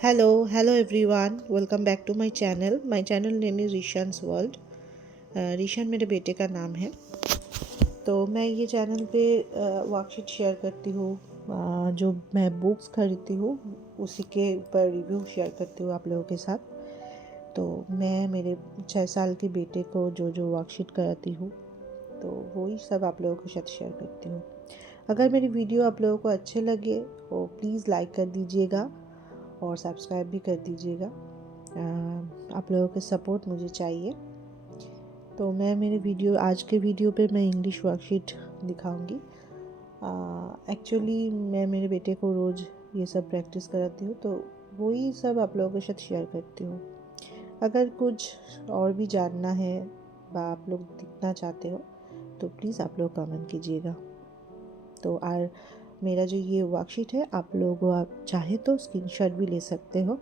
Hello everyone. Welcome back to my channel. My channel name is Rishan's World. रीशान मेरे बेटे का नाम है। तो मैं ये चैनल पे वर्कशीट शेयर करती हूँ। जो मैं बुक्स खरीदती हूँ उसी के ऊपर रिव्यू शेयर करती हूँ आप लोगों के साथ। तो मैं मेरे 6 साल के बेटे को जो वर्कशीट कराती हूँ तो वही सब आप लोगों के साथ शेयर करती हूँ। अगर मेरी वीडियो आप लोगों को अच्छे लगे तो प्लीज़ लाइक कर दीजिएगा और सब्सक्राइब भी कर दीजिएगा। आप लोगों के सपोर्ट मुझे चाहिए। तो मैं आज के वीडियो पे मैं इंग्लिश वर्कशीट दिखाऊंगी। एक्चुअली मैं मेरे बेटे को रोज़ ये सब प्रैक्टिस कराती हूँ तो वही सब आप लोगों के साथ शेयर करती हूँ। अगर कुछ और भी जानना है व आप लोग दिखना चाहते हो तो प्लीज़ आप लोग कमेंट कीजिएगा। तो मेरा जो ये वर्कशीट है आप लोग चाहे तो स्क्रीनशॉट भी ले सकते हो।